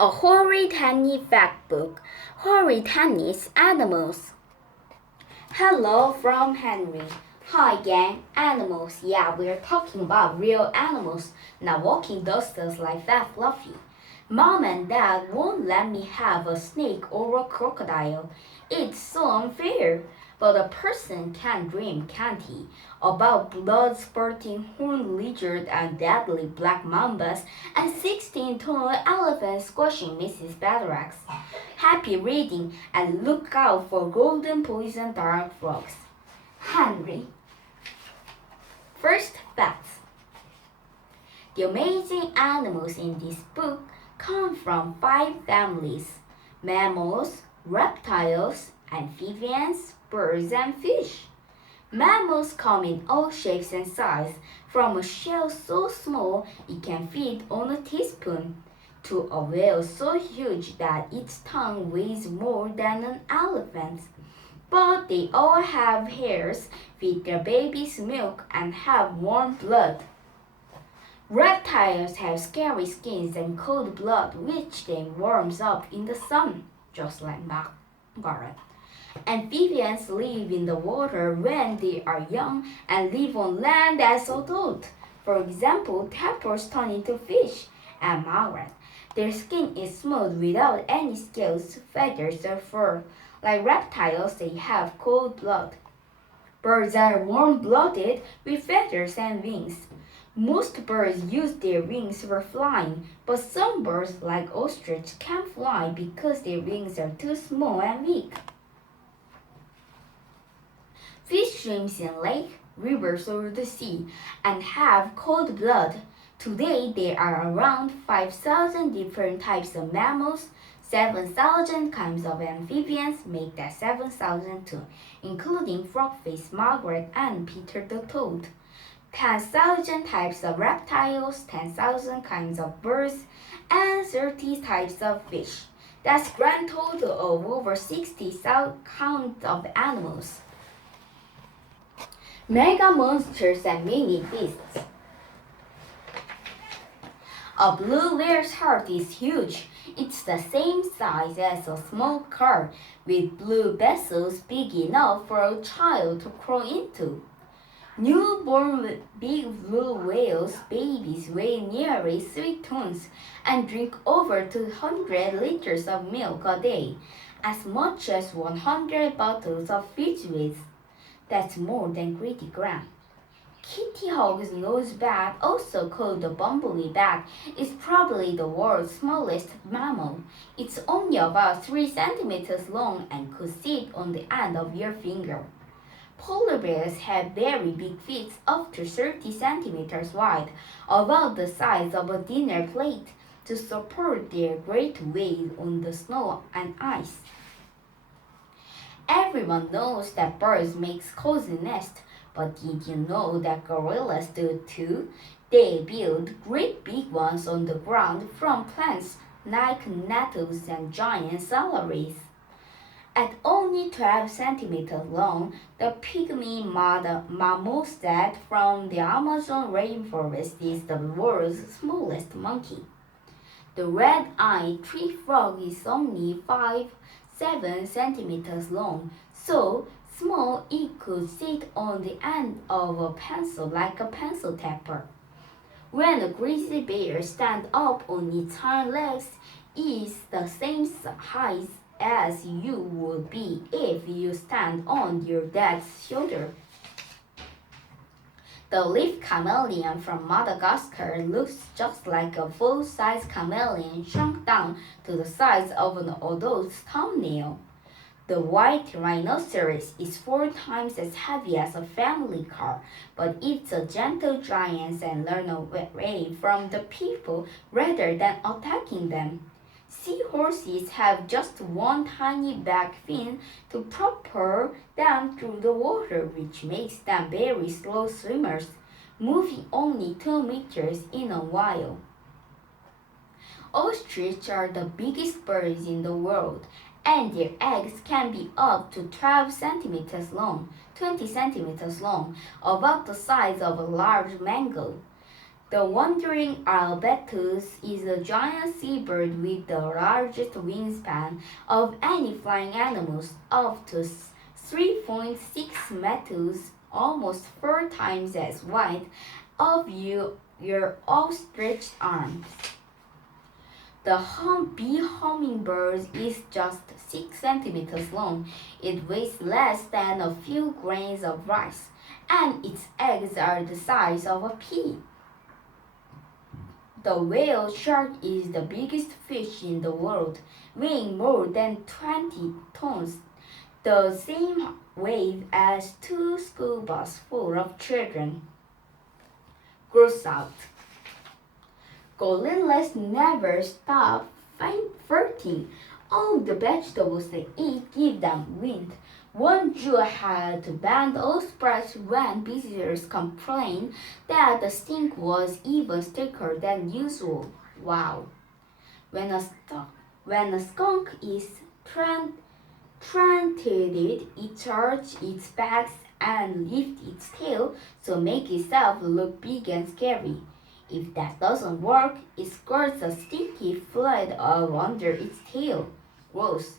A horrid tiny factbook. Horrid tiny animals. Hello from Henry. Hi gang, animals. Yeah, we're talking about real animals, not walking dusters like that fluffy. Mom and Dad won't let me have a snake or a crocodile. It's so unfair. But a person can dream, can't he? About blood-spurting horned lizards and deadly black mambas and 16-ton elephants squashing Mrs. Batterax. Happy reading and look out for golden poison dart frogs. Henry. First facts. The amazing animals in this book come from 5 families: mammals, reptiles, amphibians, birds, and fish. Mammals come in all shapes and sizes, from a shell so small it can fit on a teaspoon, to a whale so huge that its tongue weighs more than an elephant's. But they all have hairs, feed their babies milk, and have warm blood. Reptiles have scary skins and cold blood which then warms up in the sun, just like Margaret. Amphibians live in the water when they are young and live on land as adults. For example, tadpoles turn into fish, and Margaret. Their skin is smooth without any scales, feathers, or fur. Like reptiles, they have cold blood. Birds are warm-blooded with feathers and wings. Most birds use their wings for flying, but some birds, like Ostrich, can't fly because their wings are too small and weak. Fish swims in lakes, rivers, or the sea and have cold blood. Today, there are around 5,000 different types of mammals. 7,000 kinds of amphibians make that 7,002, including Frogface Margaret and Peter the Toad. 10,000 types of reptiles, 10,000 kinds of birds, and 30 types of fish. That's grand total of over 60,000 kinds of animals. Mega monsters and mini beasts. A blue whale's heart is huge. It's the same size as a small car, with blue vessels big enough for a child to crawl into. Newborn big blue whales babies weigh nearly 3 tons and drink over 200 liters of milk a day, as much as 100 bottles of fizz whiz. That's more than Greedy Graham. Kitty Hawk's nose bat, also called the bumblebee bat, is probably the world's smallest mammal. It's only about 3 centimeters long and could sit on the end of your finger. Polar bears have very big feet up to 30 centimeters wide, about the size of a dinner plate, to support their great weight on the snow and ice. Everyone knows that birds make cozy nests, but did you know that gorillas do too? They build great big ones on the ground from plants like nettles and giant celeries. At only 12 centimeters long, the pygmy marmoset from the Amazon rainforest is the world's smallest monkey. The red-eyed tree frog is only 7 centimeters long, so small it could sit on the end of a pencil like a pencil tapper. When a grizzly bear stands up on its hind legs, it's the same height as you would be if you stand on your dad's shoulder. The leaf chameleon from Madagascar looks just like a full-size chameleon shrunk down to the size of an adult's thumbnail. The white rhinoceros is 4 times as heavy as a family car, but it's a gentle giant and learns away from the people rather than attacking them. Seahorses have just 1 tiny back fin to propel them through the water, which makes them very slow swimmers, moving only 2 meters in a while. Ostriches are the biggest birds in the world, and their eggs can be up to 12 centimeters long, 20 centimeters long, about the size of a large mango. The Wandering Albertus is a giant seabird with the largest wingspan of any flying animals, up to 3.6 meters, almost 4 times as wide of your ostrich arms. The bee hummingbird is just 6 centimeters long. It weighs less than a few grains of rice, and its eggs are the size of a pea. The whale shark is the biggest fish in the world, weighing more than 20 tons, the same weight as 2 school buses full of children. Gross out. Gorillas never stop fighting. All the vegetables they eat give them wind. One Jew had to ban Ostrich when visitors complained that the stink was even thicker than usual. Wow. When a skunk is tranted, it charges its back and lifts its tail to make itself look big and scary. If that doesn't work, it squirts a sticky fluid under its tail. Gross.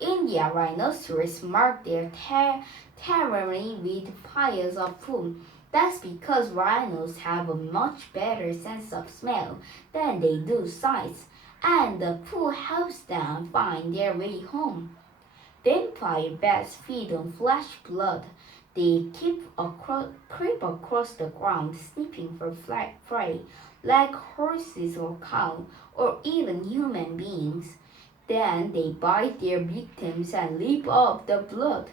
India rhinoceros mark their territory with piles of poo. That's because rhinos have a much better sense of smell than they do sight, and the poo helps them find their way home. Vampire bats feed on flesh blood. They creep across the ground, sniffing for prey, like horses or cows, or even human beings. Then they bite their victims and lip up the blood.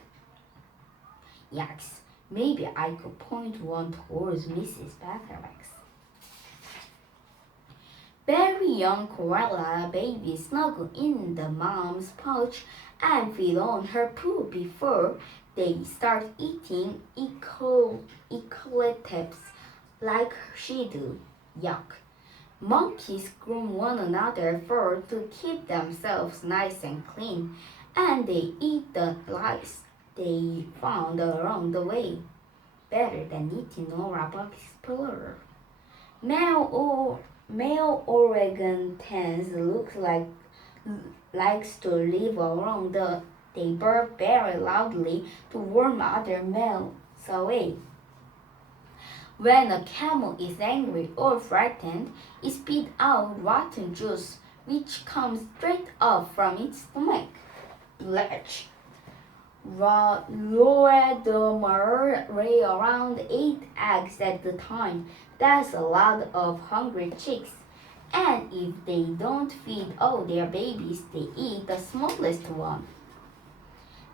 Yikes, maybe I could point one towards Mrs. Batterx. Very young koala babies snuggle in the mom's pouch and feed on her poo before they start eating eucalyptus like she do. Yuck. Monkeys groom one another fur to keep themselves nice and clean, and they eat the lice they found along the way. Better than eating Nora Buck Explorer. Male orangutans likes to live along they burp very loudly to warn other males away. When a camel is angry or frightened, it spits out rotten juice, which comes straight up from its stomach. Bletch. Loreldomar lay around 8 eggs at a time. That's a lot of hungry chicks. And if they don't feed all their babies, they eat the smallest one.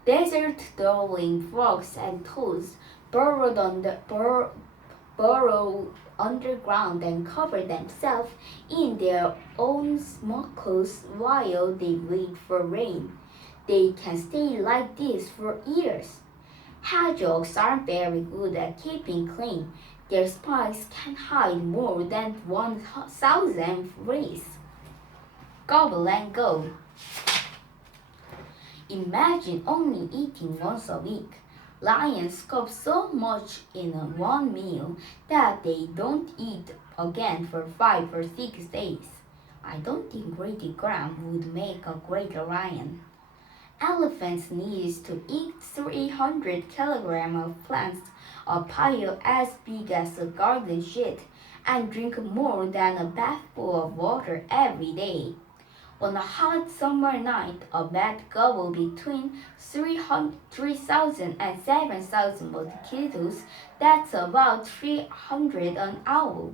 Desert dwelling frogs and toads burrow underground and cover themselves in their own smokes while they wait for rain. They can stay like this for years. Hedgehogs aren't very good at keeping clean. Their spikes can hide more than 1,000 fleas. Gobble and go. Imagine only eating once a week. Lions scoop so much in one meal that they don't eat again for 5 or 6 days. I don't think Grady Graham would make a great lion. Elephants need to eat 300 kilograms of plants, a pile as big as a garden shed, and drink more than a bathful of water every day. On a hot summer night, a bat gobbles between 3,000 and 7,000 mosquitoes. That's about 300 an hour.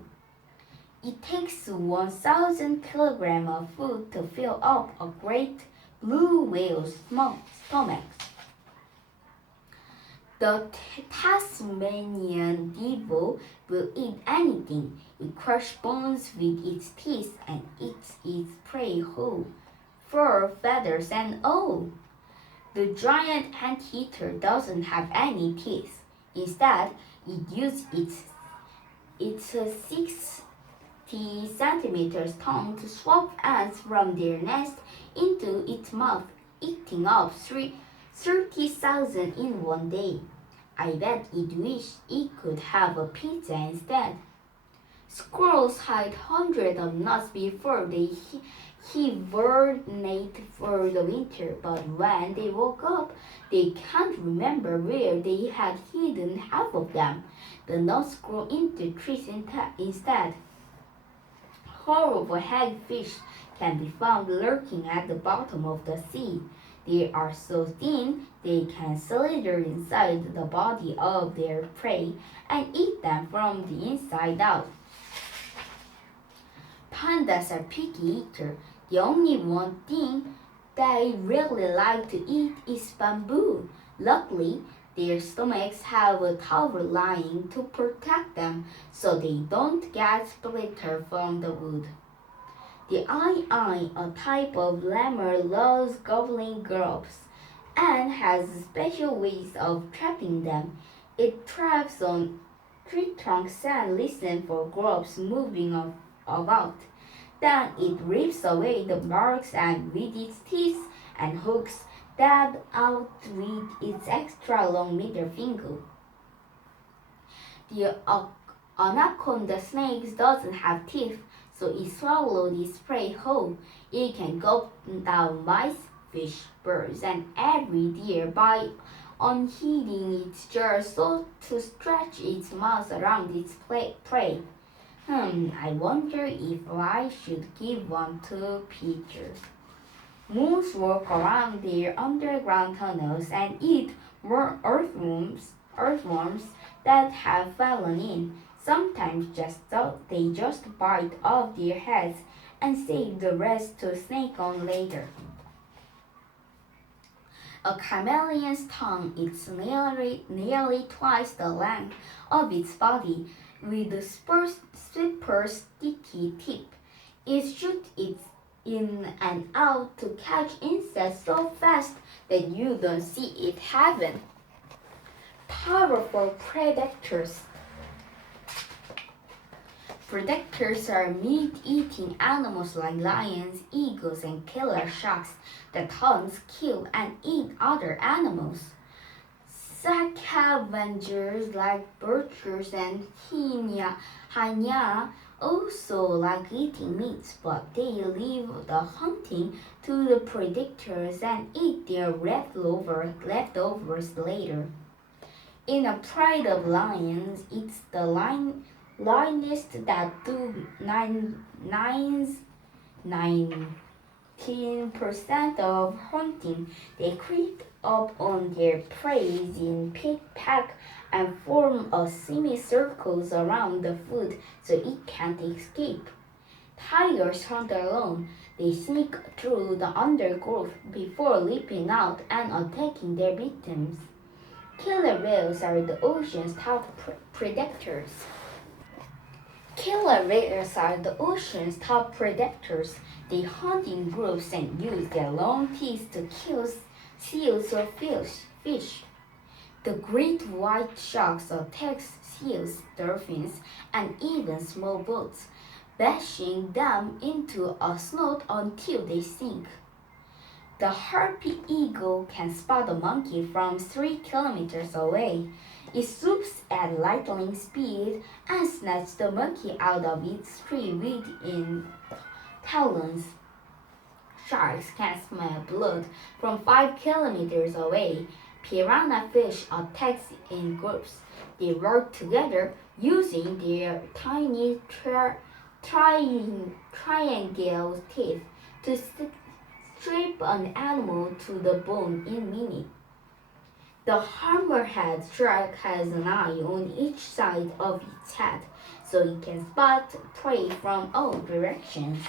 It takes 1,000 kilograms of food to fill up a great blue whale's stomach. The Tasmanian Devil will eat anything. It crushes bones with its teeth and eats its prey whole, fur, feathers, and all. The giant anteater doesn't have any teeth. Instead, it uses its 60 centimeters tongue to swap ants from their nest into its mouth, eating up 30,000 in one day. I bet it wished it could have a pizza instead. Squirrels hide hundreds of nuts before they hibernate for the winter, but when they woke up, they can't remember where they had hidden half of them. The nuts grow into trees instead. Horrible hagfish can be found lurking at the bottom of the sea. They are so thin they can slither inside the body of their prey and eat them from the inside out. Pandas are picky eaters. The only one thing they really like to eat is bamboo. Luckily, their stomachs have a towel lining to protect them so they don't get splintered from the wood. The eye, a type of lemur, loves gobbling grubs and has special ways of trapping them. It traps on tree trunks and listens for grubs moving about. Then it rips away the marks and with its teeth and hooks that out with its extra long middle finger. The anaconda snake doesn't have teeth, so it swallows its prey whole. It can gulp down mice, fish, birds, and every deer by unheeding its jaws so to stretch its mouth around its prey. I wonder if I should give one to Peter. Moose walk around their underground tunnels and eat more earthworms that have fallen in. Sometimes they just bite off their heads and save the rest to snack on later. A chameleon's tongue is nearly twice the length of its body, with a super sticky tip. It shoots it in and out to catch insects so fast that you don't see it happen. Powerful predators. Predators are meat-eating animals like lions, eagles, and killer sharks that hunt, kill, and eat other animals. Scavengers like vultures and hyena also like eating meat, but they leave the hunting to the predators and eat their leftovers later. In a pride of lions, it's the lioness that do 19% of hunting. They creep up on their prey in pack and form a semicircles around the food so it can't escape. Tigers hunt alone. They sneak through the undergrowth before leaping out and attacking their victims. Killer whales are the ocean's top predators. Killer whales are the ocean's top predators. They hunt in groups and use their long teeth to kill seals or fish. The great white sharks attack seals, dolphins, and even small boats, bashing them into a snout until they sink. The harpy eagle can spot a monkey from 3 kilometers away. It swoops at lightning speed and snatches the monkey out of its tree with its talons. Sharks can smell blood from 5 kilometers away. Piranha fish attack in groups. They work together using their tiny triangle teeth to strip an animal to the bone in minutes. The hammerhead shark has an eye on each side of its head, so it can spot prey from all directions.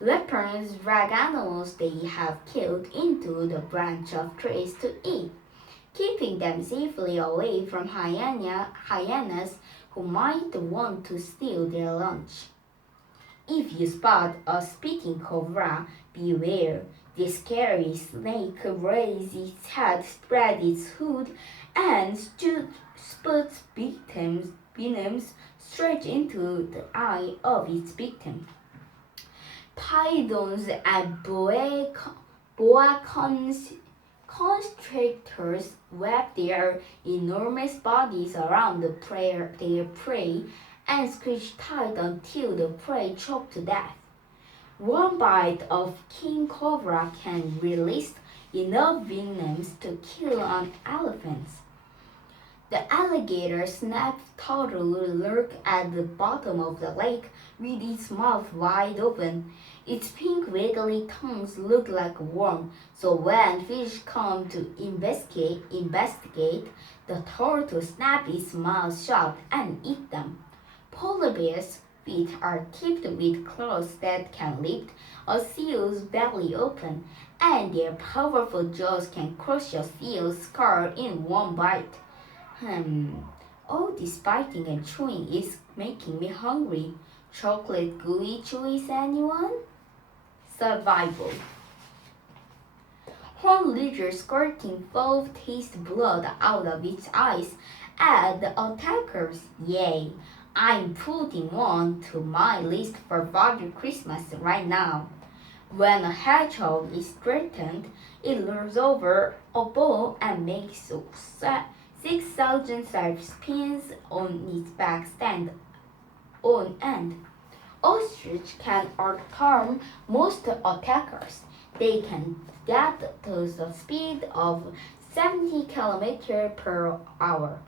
Leopards drag animals they have killed into the branch of trees to eat, keeping them safely away from hyenas who might want to steal their lunch. If you spot a speaking cobra, beware. This scary snake raises its head, spreads its hood, and sputs venoms straight into the eye of its victim. Pythons and boa Constrictors wrap their enormous bodies around their prey and squeeze tight until the prey choked to death. One bite of king cobra can release enough venom to kill an elephant. The alligator snap turtle lurks at the bottom of the lake with its mouth wide open. Its pink wiggly tongues look like a worm, so when fish come to investigate, the turtle snaps its mouth shut and eat them. Polar bears' feet are tipped with claws that can lift a seal's belly open, and their powerful jaws can crush a seal's skull in one bite. All this biting and chewing is making me hungry. Chocolate gooey chewies, anyone? Survival. Horned lizard squirting foam taste blood out of its eyes at the attackers. Yay! I'm putting one to my list for Father Christmas right now. When a hedgehog is threatened, it lures over a ball and makes 6,000 spins on its back stand on end. Ostrich can outrun most attackers. They can get to the speed of 70 km per hour.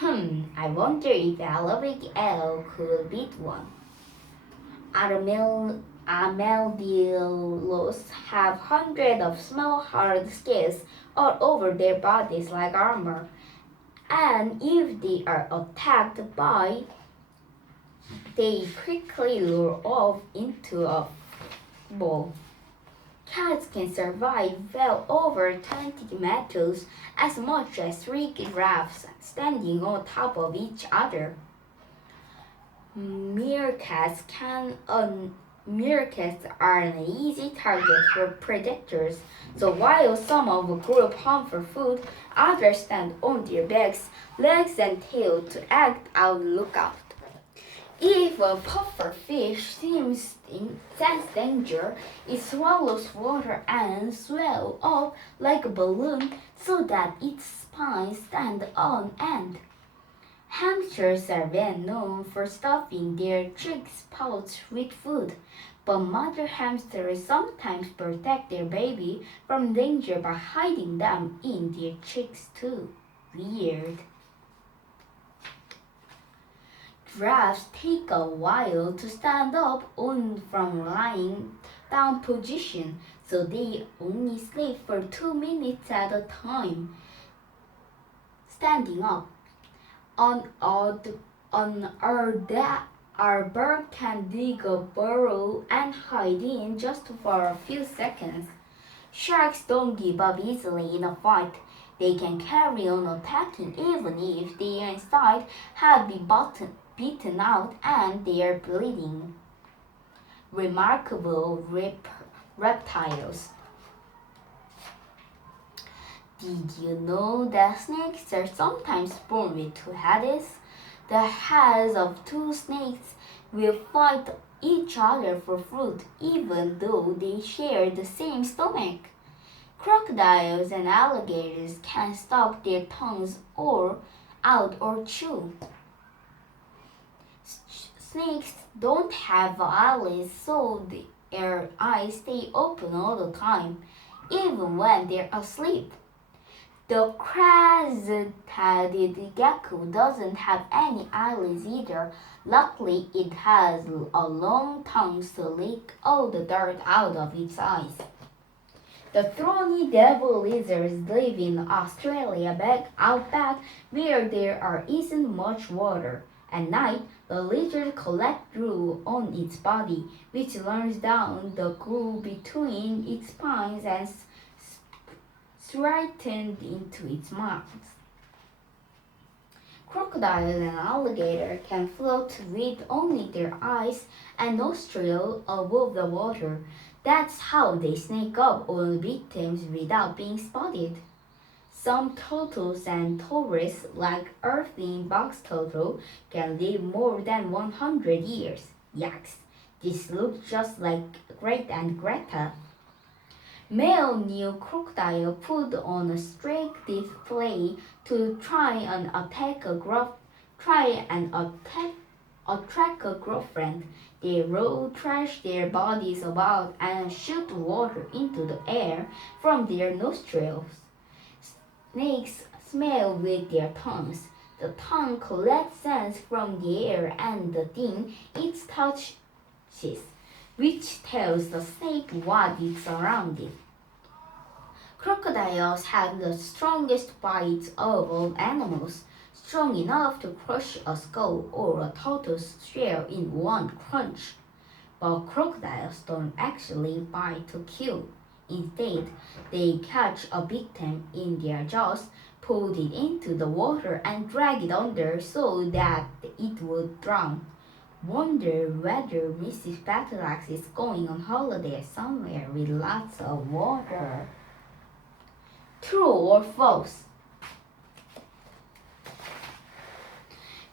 I wonder if Alligator could beat one. Armadillos have hundreds of small hard scales all over their bodies like armor. And if they are attacked by, they quickly lure off into a ball. Cats can survive well over 20 meters, as much as 3 giraffes standing on top of each other. Meerkats are an easy target for predators, so while some of a group hunt for food, others stand on their backs, legs and tail to act out lookout. If a pufferfish senses danger, it swallows water and swells up like a balloon so that its spine stands on end. Hamsters are well known for stuffing their cheeks pouch with food, but mother hamsters sometimes protect their baby from danger by hiding them in their cheeks too. Weird. Giraffes take a while to stand up from lying down position, so they only sleep for 2 minutes at a time. Standing up. Our bird can dig a burrow and hide in just for a few seconds. Sharks don't give up easily in a fight. They can carry on attacking even if their inside have been beaten out and they are bleeding. Remarkable reptiles. Did you know that snakes are sometimes born with 2 heads? The heads of 2 snakes will fight each other for food even though they share the same stomach. Crocodiles and alligators can stop their tongues out or chew. Snakes don't have eyelids, so their eyes stay open all the time, even when they're asleep. The crested gecko doesn't have any eyelids either. Luckily, it has a long tongue to lick all the dirt out of its eyes. The thorny devil lizards live in Australia outback where there isn't much water. At night, the lizard collects glue on its body, which runs down the glue between its spines and straightened into its mouth. Crocodile and alligator can float with only their eyes and nostrils above the water. That's how they sneak up on victims without being spotted. Some turtles and tourists, like earthling box turtle, can live more than 100 years. Yikes! This looks just like Great and Greta. Male new crocodile put on a strict display to try and attract a girlfriend. They roll trash their bodies about and shoot water into the air from their nostrils. Snakes smell with their tongues. The tongue collects scents from the air and the thing it touches, which tells the snake what is around it. Crocodiles have the strongest bites of all animals, strong enough to crush a skull or a tortoise shell in one crunch. But crocodiles don't actually bite to kill. Instead, they catch a victim in their jaws, pull it into the water, and drag it under so that it would drown. Wonder whether Mrs. Battleaxe is going on holiday somewhere with lots of water. True or false?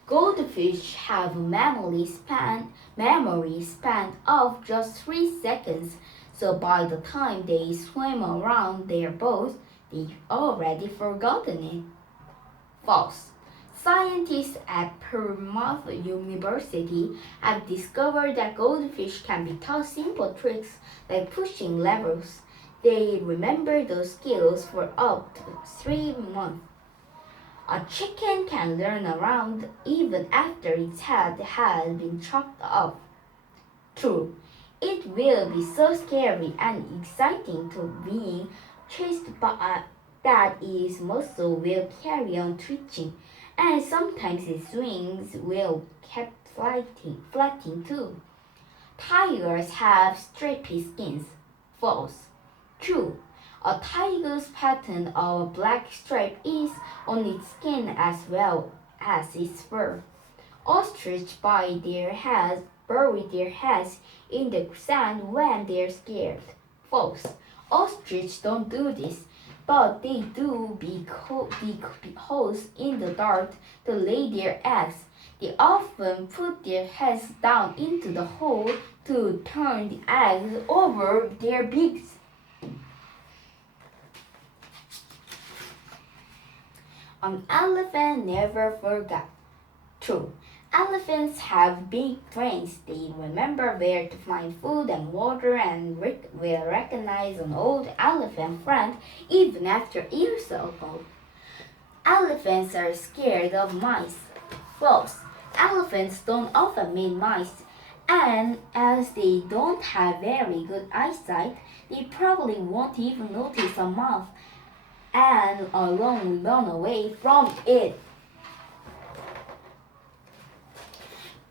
Goldfish have a memory span of just 3 seconds, so by the time they swim around their boats, they've already forgotten it. False. Scientists at Plymouth University have discovered that goldfish can be taught simple tricks like pushing levers. They remember those skills for up to 3 months. A chicken can learn around even after its head has been chopped off. True, it will be so scary and exciting to being chased by that its muscle will carry on twitching, and sometimes its wings will keep flapping too. Tigers have stripy skins. False. True. A tiger's pattern of a black stripe is on its skin as well as its fur. Ostrich bury their heads in the sand when they're scared. False. Ostrich don't do this, but they do dig holes in the dirt to lay their eggs. They often put their heads down into the hole to turn the eggs over their beaks. An elephant never forgot. True. Elephants have big brains. They remember where to find food and water and will recognize an old elephant friend even after years ago. Elephants are scared of mice. False. Elephants don't often meet mice, and as they don't have very good eyesight, they probably won't even notice a mouse and alone run away from it.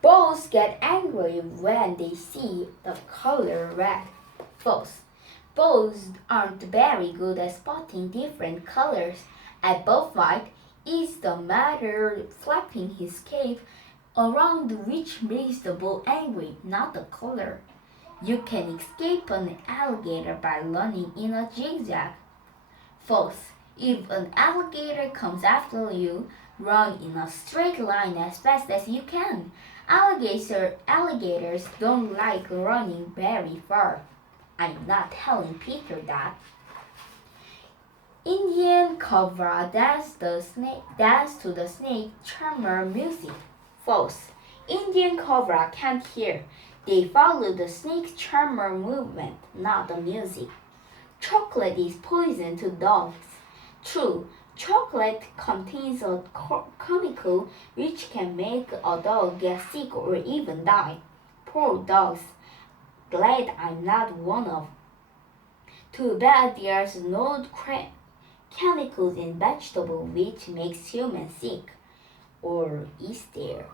Bulls get angry when they see the color red. False. Bulls aren't very good at spotting different colors. At bullfight, it's the matter flapping his cape around which makes the bull angry, not the color. You can escape an alligator by running in a zigzag. False. If an alligator comes after you, run in a straight line as fast as you can. Alligators don't like running very far. I'm not telling Peter that. Indian cobra dance to the snake charmer music. False. Indian cobra can't hear. They follow the snake charmer movement, not the music. Chocolate is poison to dogs. True. Chocolate contains a chemical which can make a dog get sick or even die. Poor dogs. Glad I'm not one of. Too bad there's no chemicals in vegetables which makes humans sick. Or is there?